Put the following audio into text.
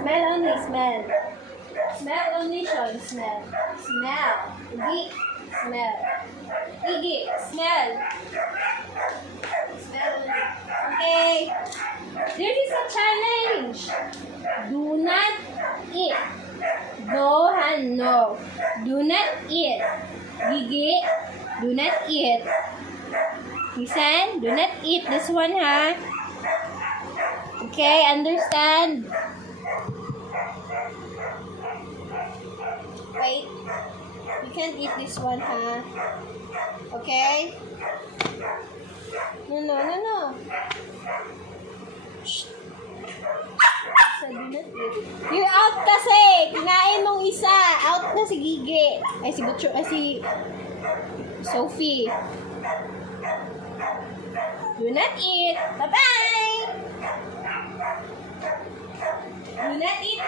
Smell only, smell. Smell only, Sean, smell. Smell. Igi, smell. Igi, smell. Smell only. Okay. There is a challenge. Do not eat. No, no. Do not eat. Gigi, do not eat. Listen, do not eat this one, ha? Okay, understand? Wait. You can't eat this one, ha? Okay? No. Shh. So, do not eat. You're out kasi! Kinain mong isa! Out na si Gigi. Ay, si Butcho. Ay, si Sophie. Do not eat. Bye-bye! Do not eat